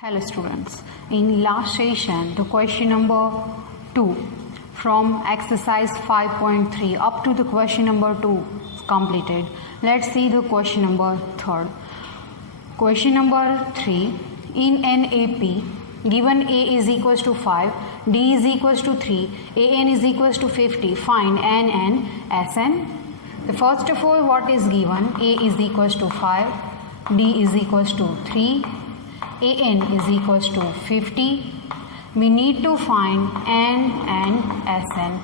Hello students, in last session the question number 2 from exercise 5.3 up to the question number 2 is completed. Let's see the question number 3. Question number 3, in an AP given A is equals to 5, D is equals to 3, AN is equals to 50, find N and Sn. The first of all, what is given? A is equals to 5, D is equals to 3, AN is equals to 50. We need to find N and Sn.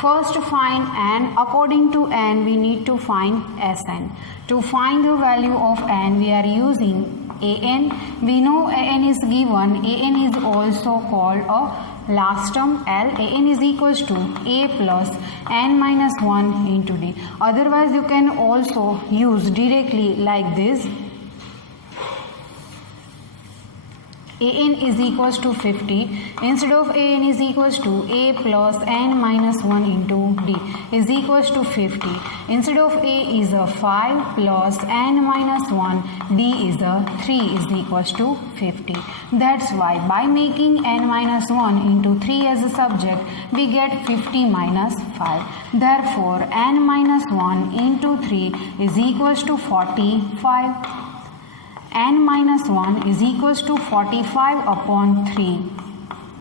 First find N. According to N, we need to find Sn. To find the value of N, we are using AN. We know AN is given. AN is also called a last term L. AN is equals to A plus N minus 1 into D. Otherwise, you can also use directly like this. AN is equals to 50. Instead of AN is equals to A plus N minus 1 into D is equals to 50. Instead of A is a 5 plus N minus 1, D is a 3 is equals to 50. That's why by making N minus 1 into 3 as a subject, we get 50 minus 5. Therefore, N minus 1 into 3 is equals to 45. N minus 1 is equals to 45 upon 3.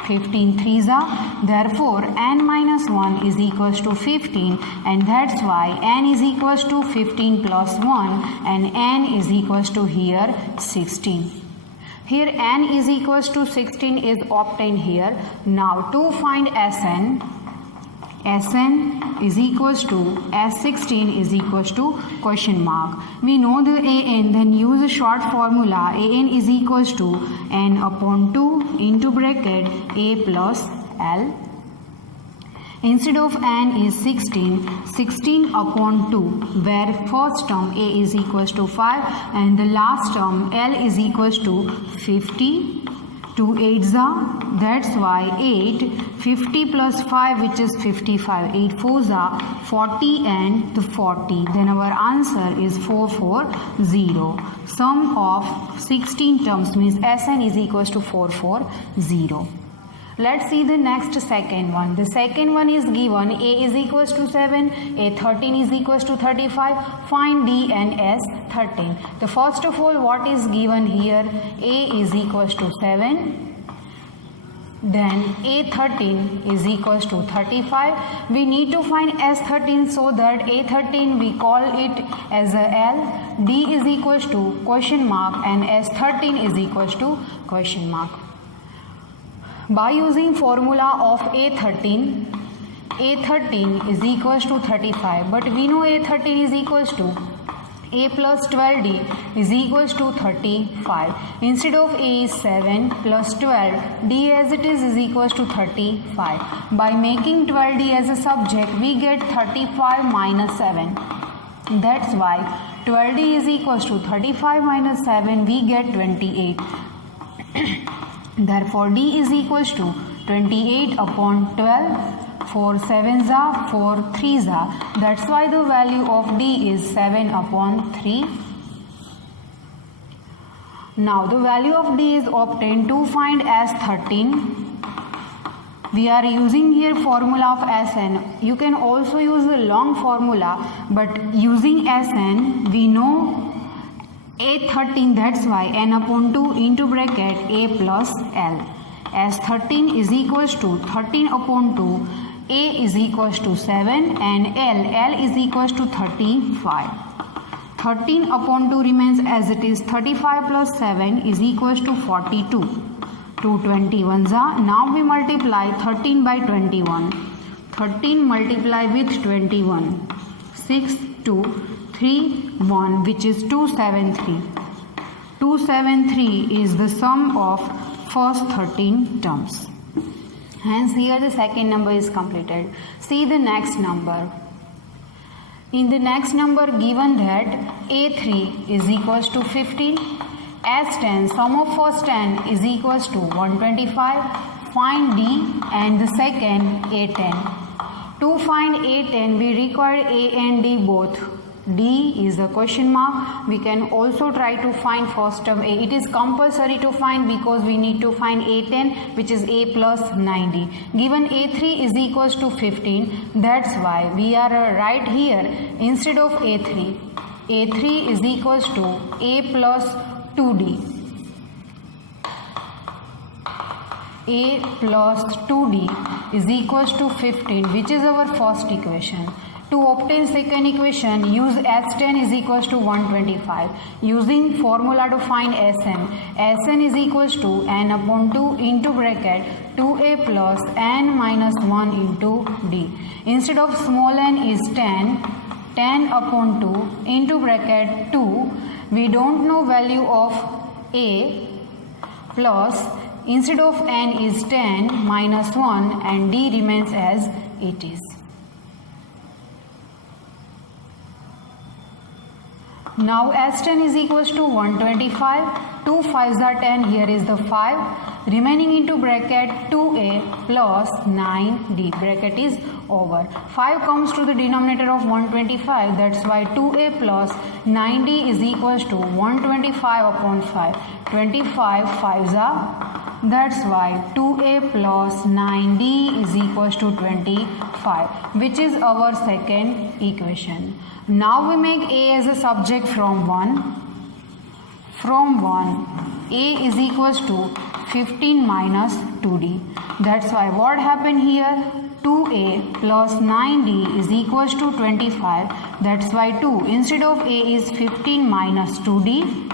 15 threes are. Therefore, N minus 1 is equals to 15, and that's why N is equals to 15 plus 1 and N is equals to here 16. Here N is equals to 16 is obtained here. Now to find Sn, Sn is equals to S16 is equals to question mark. We know the AN, then use a short formula. AN is equals to N upon 2 into bracket A plus L. Instead of N is 16, 16 upon 2, where first term A is equals to 5 and the last term L is equals to 50. 2 8s are, that's why 8, 50 plus 5 which is 55, 8 4s are 40 and the 40. Then our answer is 440. Sum of 16 terms means Sn is equals to 440. Let's see the next second one. The second one is given A is equals to 7, A13 is equals to 35. Find D and S13. The first of all, what is given here? A is equals to 7. Then A13 is equals to 35. We need to find S13 so that A13 we call it as a L. D is equals to question mark and S13 is equals to question mark. By using formula of A13 is equals to 35, but we know A13 is equals to A plus 12D is equals to 35. Instead of A is 7 plus 12, D as it is equals to 35. By making 12D as a subject, we get 35 minus 7. That's why 12D is equals to 35 minus 7, we get 28. Therefore, D is equals to 28 upon 12. 4 7s are, 4 3s are. That's why the value of D is 7 upon 3. Now, the value of D is obtained. To find S13, we are using here formula of Sn. You can also use the long formula, but using Sn, we know A13, that's why N upon 2 into bracket A plus L. S13 is equals to 13 upon 2, A is equals to 7 and L is equals to 35. 13 upon 2 remains as it is. 35 plus 7 is equals to 42. 2 21s are. Now we multiply 13 by 21. 13 multiply with 21. 6 2 3 1 which is 273. 273 is the sum of first 13 terms. Hence here the second number is completed. See the next number. In the next number given that A3 is equals to 15, S10 sum of first 10 is equals to 125. Find D and the second A10. To find A10 we require A and D both. D is a question mark. We can also try to find first term A. It is compulsory to find because we need to find A10, which is A plus 90. Given A3 is equals to 15, that's why we are right here instead of A3. A3 is equals to A plus 2D. A plus 2D is equals to 15, which is our first equation. To obtain second equation, use S10 is equals to 125. Using formula to find Sn. Sn is equals to n upon 2 into bracket 2a plus n minus 1 into d. Instead of small n is 10, 10 upon 2 into bracket 2. We don't know value of a plus instead of n is 10 minus 1 and d remains as it is. Now S10 is equals to 125. 2 5s are 10. Here is the 5. Remaining into bracket 2a plus 9d. Bracket is over. 5 comes to the denominator of 125. That's why 2a plus 9d is equals to 125 upon 5. 25 5s are. That's why 2a plus 9d is equals to 25, which is our second equation. Now we make a as a subject from 1. From 1, a is equals to 15 minus 2d. That's why what happened here? 2a plus 9d is equals to 25. That's why 2 instead of a is 15 minus 2d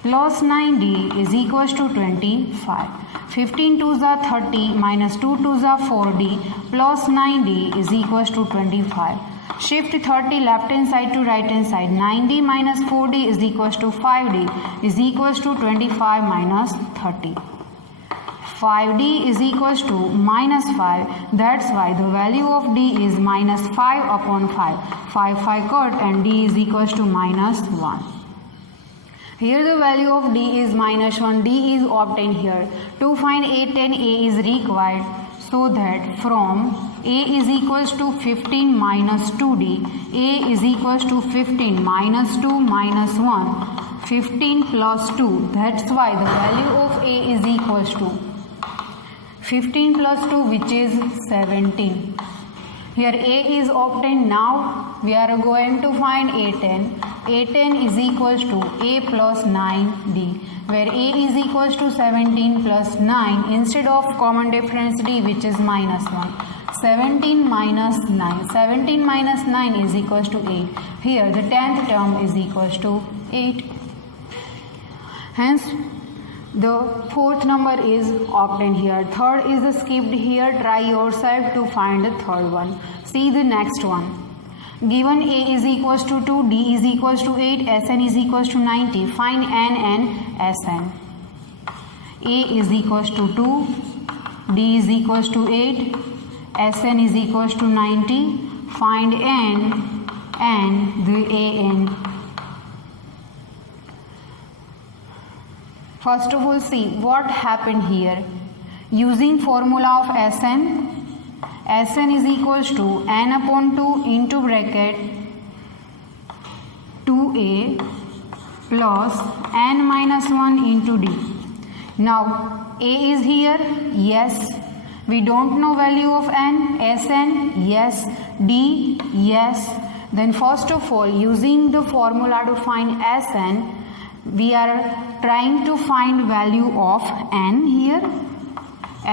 plus 9d is equals to 25. 15 2s are 30 minus 2 2s are 4d plus 9d is equals to 25. Shift 30 left hand side to right hand side. 9d minus 4d is equals to 5d is equals to 25 minus 30. 5d is equals to minus 5. That's why the value of d is minus 5 upon 5. 5 cut and d is equals to minus 1. Here the value of d is minus 1. D is obtained here. To find A10, A is required. So that from a is equals to 15 minus 2d, a is equals to 15 minus 2 minus 1, 15 plus 2. That's why the value of a is equals to 15 plus 2, which is 17. Here a is obtained. Now we are going to find A10. A10 is equals to a plus 9d, where a is equals to 17 plus 9 instead of common difference d, which is minus 1. 17 minus 9. 17 minus 9 is equals to 8. Here the 10th term is equals to 8. Hence the fourth number is obtained here. Third is skipped here. Try yourself to find the third one. See the next one. Given a is equals to 2, d is equals to 8, Sn is equals to 90. Find n and Sn. A is equals to 2, d is equals to 8, Sn is equals to 90. Find n and the an. First of all, see what happened here. Using formula of Sn, Sn is equals to n upon 2 into bracket 2a plus n minus 1 into d. Now a is here, yes. We don't know value of n. Sn, yes. D, yes. Then first of all, using the formula to find Sn, we are trying to find value of n here.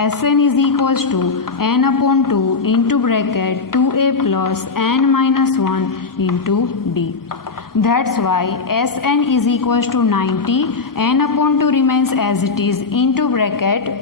Sn is equals to n upon 2 into bracket 2a plus n minus 1 into d. That's why Sn is equals to 90. N upon 2 remains as it is into bracket.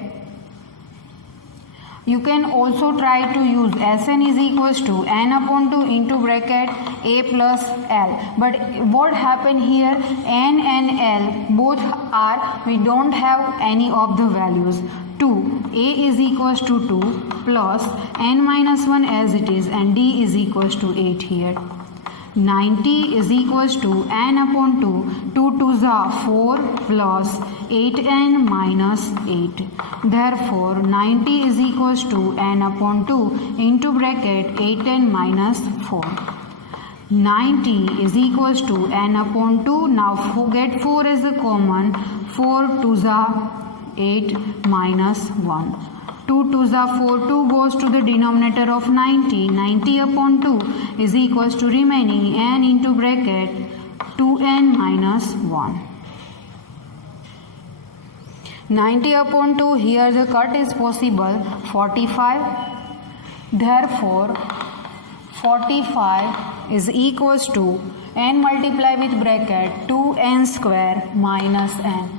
You can also try to use Sn is equals to n upon 2 into bracket a plus l. But what happened here? N and l both are, we don't have any of the values. 2, a is equals to 2 plus n minus 1 as it is, and d is equals to 8 here. 90 is equals to n upon 2. 2 2s are 4 plus 8n minus 8. Therefore, 90 is equals to n upon 2 into bracket 8n minus 4. 90 is equals to n upon 2. Now get 4 as a common. 4 2s are 8 minus 1. 2 2s are 4. 2 goes to the denominator of 90. 90 upon 2 is equals to remaining n into bracket 2n minus 1. 90 upon 2, here the cut is possible, 45. Therefore, 45 is equals to n multiply with bracket 2n square minus n.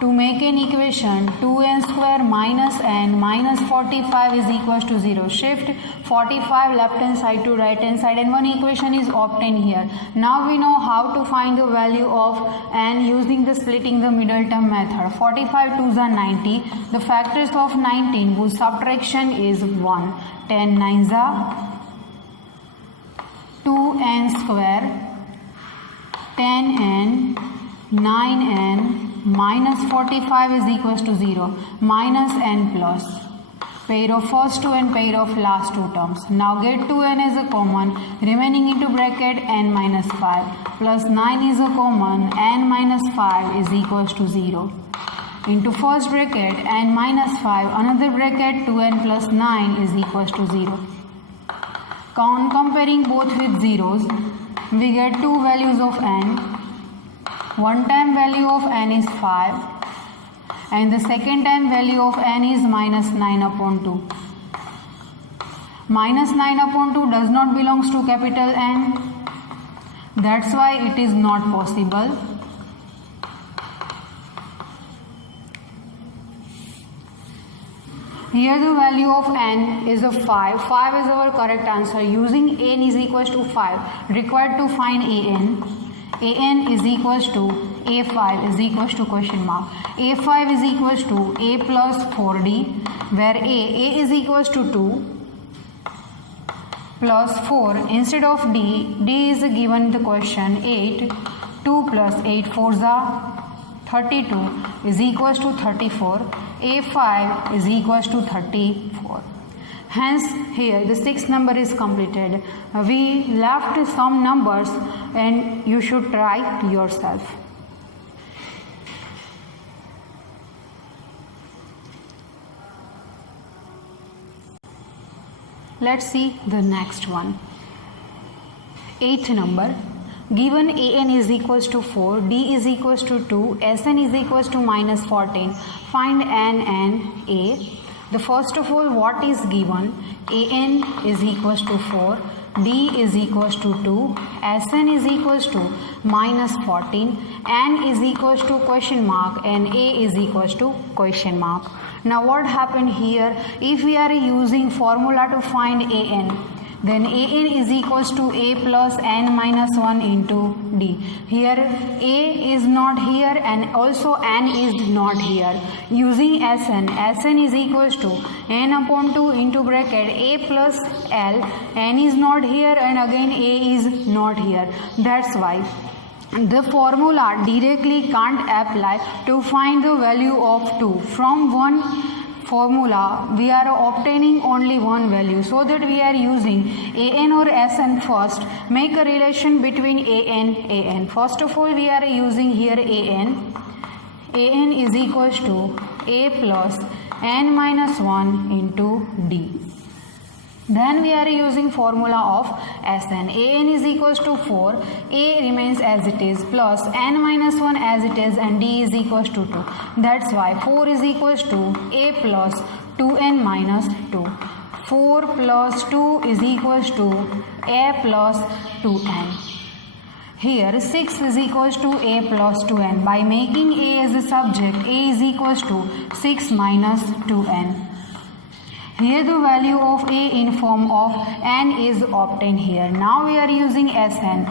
To make an equation, 2n square minus n minus 45 is equals to 0. Shift 45 left hand side to right hand side and one equation is obtained here. Now we know how to find the value of n using the splitting the middle term method. 45 2s are 90. The factors of 19 whose subtraction is 1. 10 9s are 2n square, 10n, 9n, minus 45 is equals to 0, minus n plus pair of first two and pair of last two terms. Now get 2n as a common, remaining into bracket n minus 5 plus 9 is a common, n minus 5 is equals to 0. Into first bracket n minus 5, another bracket 2n plus 9 is equals to 0. Comparing both with zeros, we get two values of n. One time value of n is 5 and the second time value of n is minus 9 upon 2. Minus 9 upon 2 does not belongs to capital N. That's why it is not possible. Here the value of n is a 5. 5 is our correct answer. Using n is equals to 5, required to find an. An is equals to a5 is equals to question mark. A5 is equals to a plus 4d, where a is equals to 2 plus 4. Instead of d is given the question 8. 2 plus 8 4s are 32 is equals to 34. A5 is equals to 34. Hence, here the sixth number is completed. We left some numbers and you should try yourself. Let's see the next one. Eighth number. Given an is equals to 4, d is equals to 2, sn is equals to minus 14. Find n and a. The first of all, what is given? An is equals to 4, d is equals to 2, sn is equals to minus 14, n is equals to question mark and a is equals to question mark. Now what happened here? If we are using formula to find an, then an is equals to a plus n minus 1 into d. Here a is not here and also n is not here. Using sn is equals to n upon 2 into bracket a plus l. N is not here and again a is not here. That's why the formula directly can't apply to find the value of 2. From one formula we are obtaining only one value, so that we are using an or sn first. Make a relation between an. First of all, we are using here an is equals to a plus n minus 1 into d. Then we are using formula of Sn. An is equals to 4, a remains as it is, plus n minus 1 as it is, and d is equals to 2. That's why 4 is equals to a plus 2n minus 2. 4 plus 2 is equals to a plus 2n. Here 6 is equals to a plus 2n. By making a as a subject, a is equals to 6 minus 2n. Here the value of a in form of n is obtained here. Now we are using Sn.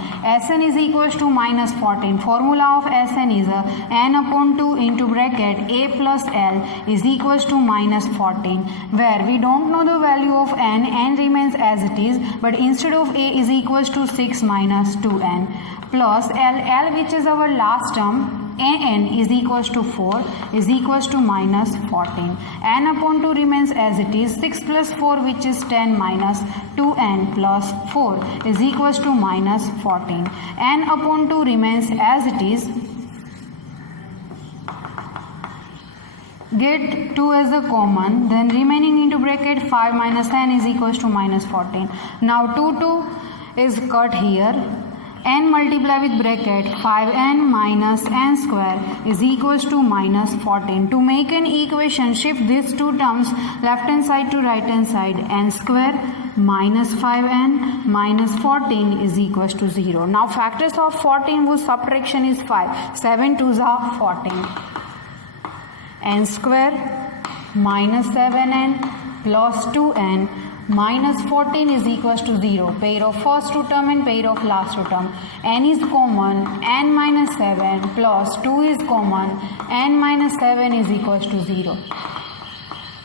Sn is equals to minus 14. Formula of Sn is n upon 2 into bracket a plus l is equals to minus 14. Where we don't know the value of n remains as it is, but instead of a is equals to 6 minus 2n plus l which is our last term. an is equals to 4 is equals to minus 14. N upon 2 remains as it is. 6 plus 4 which is 10 minus 2n plus 4 is equals to minus 14. N upon 2 remains as it is. Get 2 as the common, then remaining into bracket 5 minus n is equals to minus 14. Now 2 is cut here. N multiply with bracket 5n minus n square is equals to minus 14. To make an equation, shift these two terms left hand side to right hand side. N square minus 5n minus 14 is equals to 0. Now factors of 14 whose subtraction is 5. 7 2s are 14. N square minus 7n plus 2n minus 14 is equals to 0. Pair of first two term and pair of last two term. N is common, n minus 7 plus 2 is common, n minus 7 is equals to 0.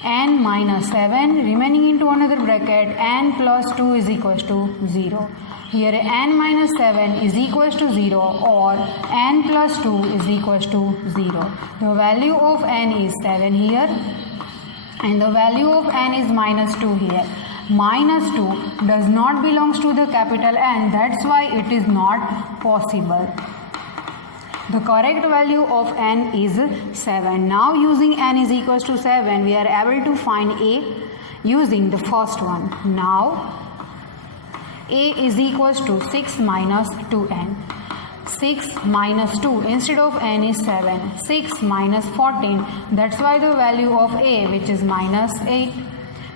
N minus 7 remaining into another bracket, n plus 2 is equals to 0. Here n minus 7 is equals to 0 or n plus 2 is equals to 0. The value of n is 7 here and the value of n is minus 2 here. Minus 2 does not belongs to the capital N, that's why it is not possible. The correct value of n is 7. Now using n is equals to 7, we are able to find a using the first one. Now a is equals to 6 minus 2n. 6 minus 2 instead of n is 7. 6 minus 14, that's why the value of a which is minus 8.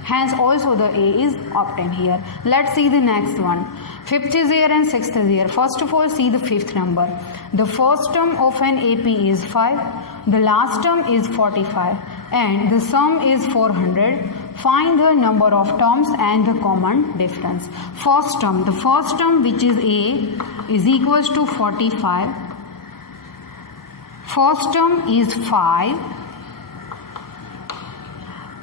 Hence also the a is obtained here. Let's see the next one. 5th is here and 6th is here. First of all see the 5th number. The first term of an AP is 5. The last term is 45 and the sum is 400. Find the number of terms and the common difference. First term, the first term which is a is equals to 45. First term is 5.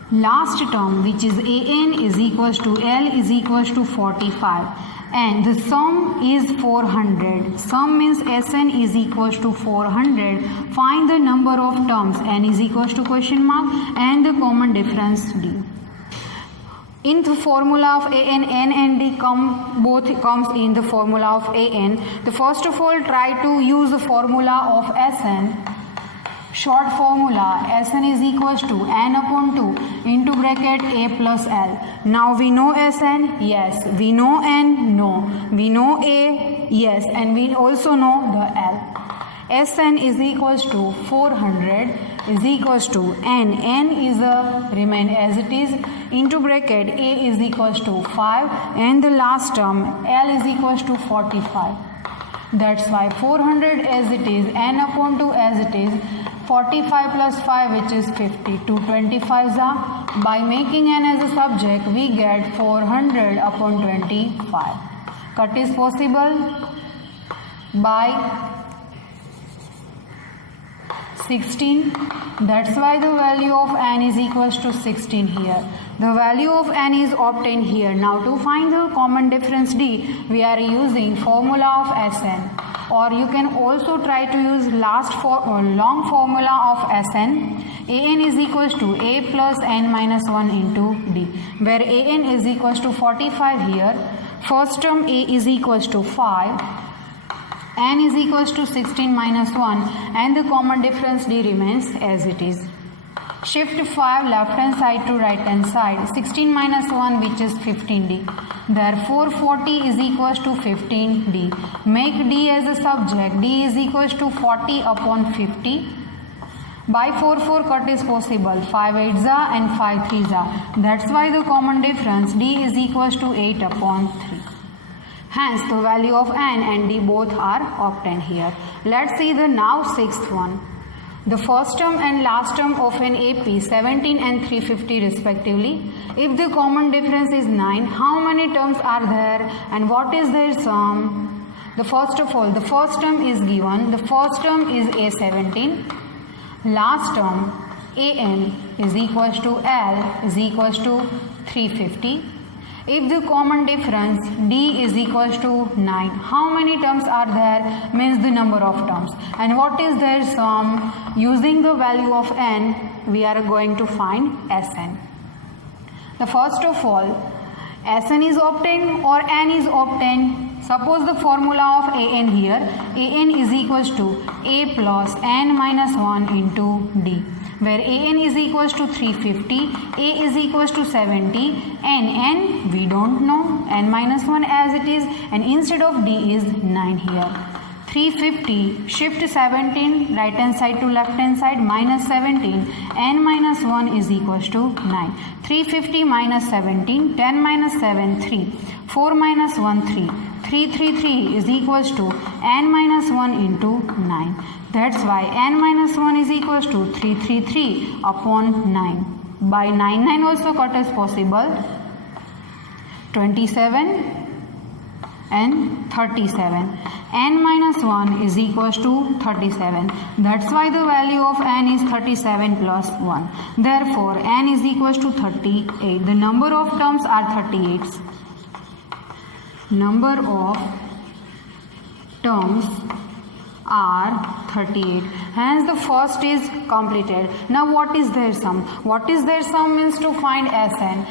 Last term which is an is equals to L is equals to 45 and the sum is 400. Sum means Sn is equals to 400. Find the number of terms. N is equals to question mark and the common difference D. In the formula of an, n and d both comes in the formula of an. The first of all try to use the formula of Sn. Short formula, Sn is equals to n upon 2 into bracket a plus L. Now we know Sn, yes. We know n, no. We know a, yes. And we also know the L. Sn is equals to 400 is equals to n. N is remain as it is into bracket a is equals to 5 and the last term L is equals to 45. That's why 400 as it is, n upon 2 as it is, 45 plus 5 which is 50. 225s are. By making n as a subject we get 400 upon 25. Cut is possible by 16. That's why the value of n is equals to 16 here. The value of n is obtained here. Now to find the common difference D, we are using formula of Sn. Or you can also try to use long formula of Sn. An is equals to a plus n minus 1 into d, where an is equals to 45 here. First term a is equals to 5, n is equals to 16 minus 1 and the common difference d remains as it is. Shift 5 left hand side to right hand side. 16 minus 1 which is 15d. Therefore 40 is equals to 15d. Make d as a subject. D is equals to 40 upon 50. By 4 cut is possible. 5 8s are and 5 3s are. That's why the common difference d is equals to 8 upon 3. Hence the value of n and d both are obtained here. Let's see the now 6th one. The first term and last term of an AP 17 and 350 respectively. If the common difference is 9, how many terms are there and what is their sum? First of all, the first term is given. The first term is A17. Last term AN is equals to L is equals to 350. If the common difference D is equals to 9, how many terms are there? Means the number of terms. And what is their sum? Using the value of n, we are going to find Sn. The first of all, Sn is obtained or n is obtained. Suppose the formula of An here, An is equals to A plus n minus 1 into D, where An is equals to 350, A is equals to 70, n we don't know, n minus 1 as it is, and instead of D is 9 here. 350, shift 17 right hand side to left hand side, minus 17, n minus 1 is equals to 9. 350 minus 17, 10 minus 7, 3, 4 minus 1, 3. 333 is equals to n minus 1 into 9. That's why n minus 1 is equals to 333 upon 9. By 9 also cut is possible. 27 and 37. N minus 1 is equals to 37. That's why the value of n is 37 plus 1. Therefore, n is equals to 38. The number of terms are 38. Number of terms are 38. Hence the first is completed. Now what is their sum? What is their sum means to find Sn.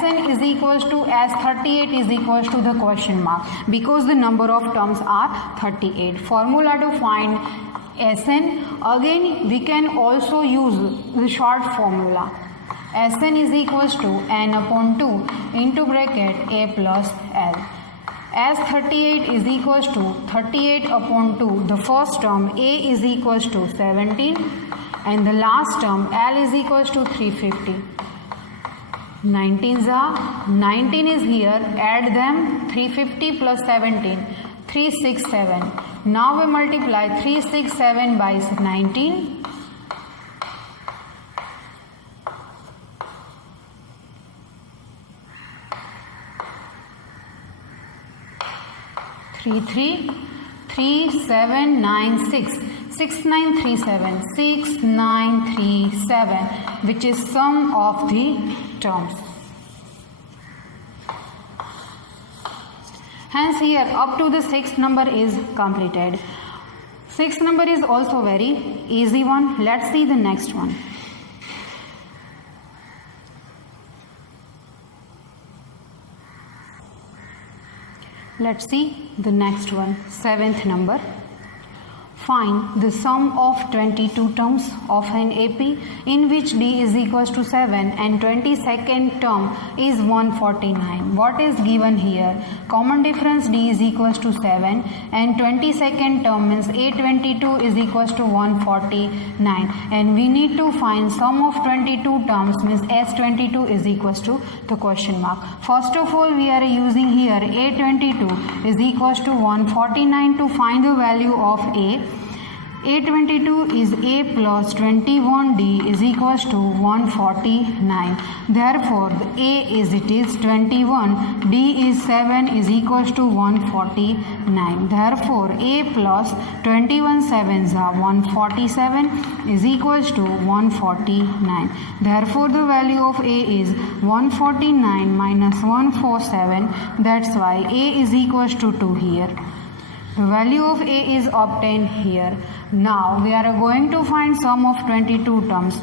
Sn is equals to S38 is equals to the question mark, because the number of terms are 38. Formula to find Sn, again we can also use the short formula. Sn is equals to n upon 2 into bracket A plus L. As 38 is equals to 38 upon 2, the first term A is equals to 17 and the last term L is equals to 350. 19 is here, add them, 350 plus 17, 367. Now we multiply 367 by 19. 3936 6937 6937, which is sum of the terms. Hence here up to the sixth number is completed. Sixth number is also very easy one. Let's see the next one. Let's see the next one, seventh number. Find the sum of 22 terms of an AP in which D is equals to 7 and 22nd term is 149. What is given here? Common difference D is equals to 7 and 22nd term means A22 is equals to 149, and we need to find sum of 22 terms means S22 is equals to the question mark. First of all, we are using here A22 is equals to 149 to find the value of A. A22 is A plus 21D is equals to 149. Therefore, A is 21, D is 7 is equals to 149. Therefore, A plus 21 sevens are 147 is equals to 149. Therefore, the value of A is 149 minus 147. That's why A is equals to 2 here. The value of A is obtained here. Now we are going to find sum of 22 terms.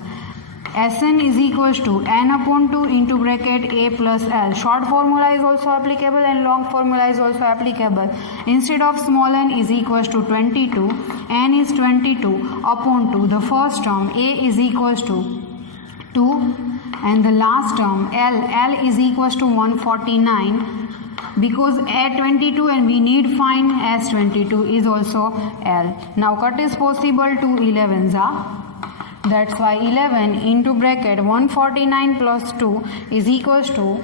Sn is equals to n upon 2 into bracket A plus L. Short formula is also applicable and long formula is also applicable. Instead of small n is equals to 22, n is 22 upon 2. The first term A is equals to 2 and the last term L is equals to 149. Because A22 and we need find S22 is also L. Now cut is possible to 11s. That's why 11 into bracket 149 plus 2 is equals to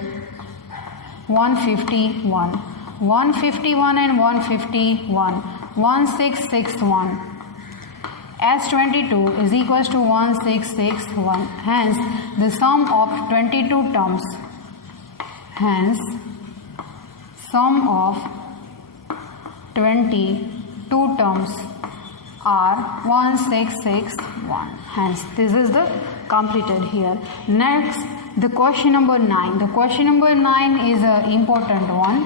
151. 151 and 151. 1661. S22 is equals to 1661. Hence the sum of 22 terms. Hence sum of 22 terms are 1661. Hence this is the completed here. Next the question number 9. The question number 9 is an important one.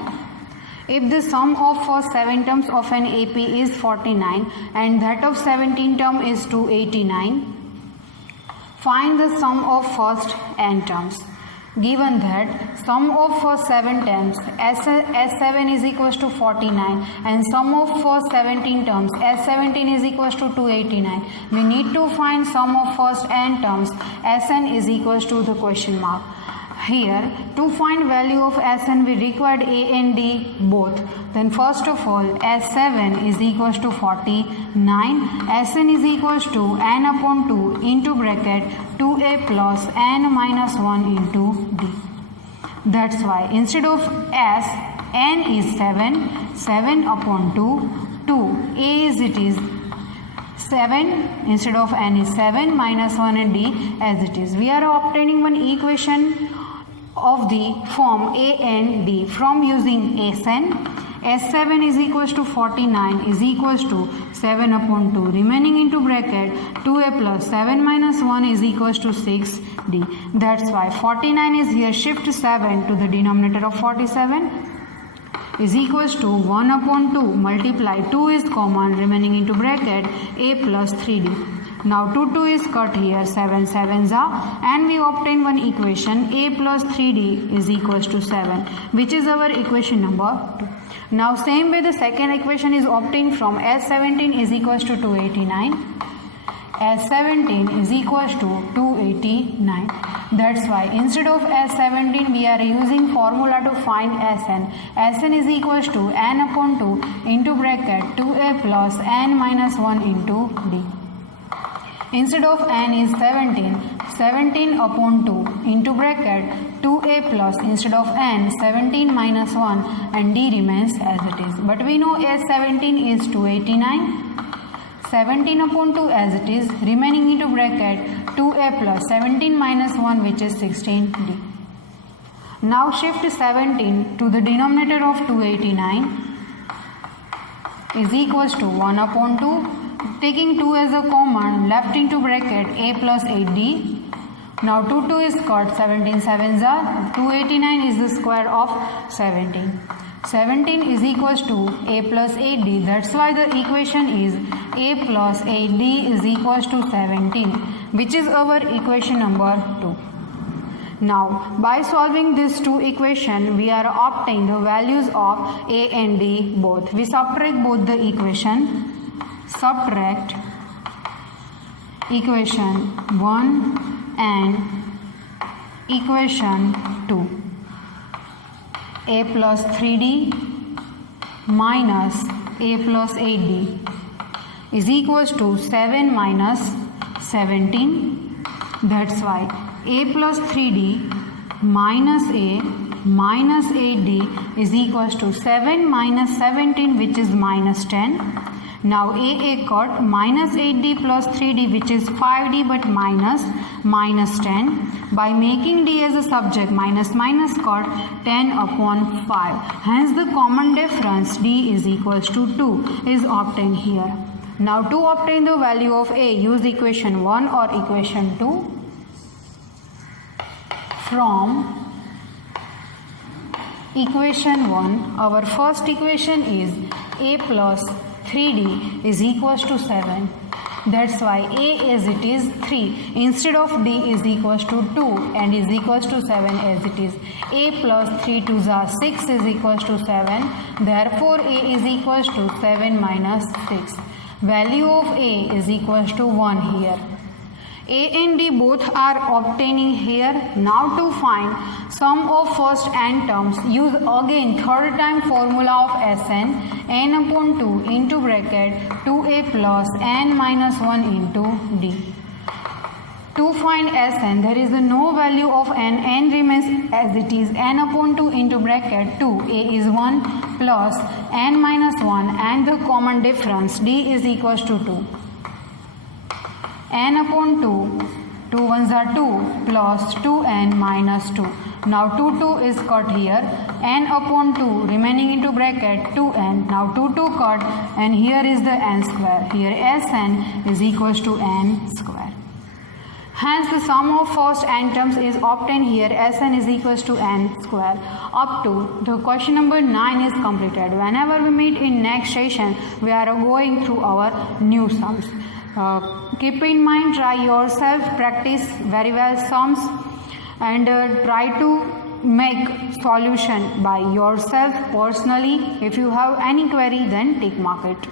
If the sum of first 7 terms of an AP is 49 and that of 17 term is 289, find the sum of first n terms. Given that sum of first 7 terms S7 is equals to 49 and sum of first 17 terms S17 is equals to 289, we need to find sum of first n terms Sn is equals to the question mark. Here, to find value of Sn we required A and D both. Then first of all, S7 is equals to 49, Sn is equals to n upon 2 into bracket 2a plus n minus 1 into D. That's why instead of S, n is 7 upon 2, A is it is 7, instead of n is 7 minus 1 and D as it is. We are obtaining one equation of the form A and D from using Sn. S7 is equals to 49 is equals to 7 upon 2 remaining into bracket 2a plus 7 minus 1 is equals to 6d. That's why 49 is here, shift 7 to the denominator of 47 is equals to 1 upon 2 multiply 2 is common remaining into bracket a plus 3d. Now 2 is cut here, 7 7s are, and we obtain one equation a plus 3d is equals to 7, which is our equation number 2. Now same way the second equation is obtained from S17 is equals to 289. S17 is equals to 289. That's why instead of S17 we are using formula to find Sn. Sn is equals to n upon 2 into bracket 2a plus n minus 1 into d. Instead of n is 17 upon 2 into bracket 2a plus instead of n 17 minus 1 and d remains as it is. But we know S17 is 289, 17 upon 2 as it is remaining into bracket 2a plus 17 minus 1 which is 16d. Now shift 17 to the denominator of 289 is equals to 1 upon 2. Taking 2 as a common, left into bracket a plus 8d. Now 2 is cut, 17 7s are, 289 is the square of 17. 17 is equals to a plus 8d. That's why the equation is a plus 8d is equals to 17, which is our equation number 2. Now, by solving these two equations, we are obtaining the values of a and d both. We subtract both the equation. Subtract equation 1 and equation 2. A plus 3d minus a plus 8d is equals to 7 minus 17. That's why a plus 3d minus a minus 8d is equals to 7 minus 17 which is minus 10. Now a cut, minus 8d plus 3d which is 5d but minus 10. By making d as a subject, minus cut 10 upon 5. Hence the common difference d is equals to 2 is obtained here. Now to obtain the value of a, use equation 1 or equation 2. From equation 1, our first equation is a plus 3d is equals to 7. That's why a as it is 3 instead of d is equals to 2 and is equals to 7 as it is. A plus 3 2s are 6 is equals to 7. Therefore a is equals to 7 minus 6. Value of a is equals to 1 here. A and D both are obtaining here. Now to find sum of first n terms, use again third time formula of Sn, n upon 2 into bracket 2a plus n minus 1 into d. To find Sn, there is no value of n remains as it is, n upon 2 into bracket 2, a is 1 plus n minus 1 and the common difference d is equals to 2. N upon 2, 2 1s are 2 plus 2n minus 2. Now 2 is cut here, n upon 2 remaining into bracket 2n. Now 2 cut and here is the n square. Here Sn is equals to n square. Hence, the sum of first n terms is obtained here. Sn is equals to n square. Up to the question number 9 is completed. Whenever we meet in next session, we are going through our new sums. Keep in mind, try yourself, practice very well sums, and try to make solution by yourself personally. If you have any query, then tick mark it.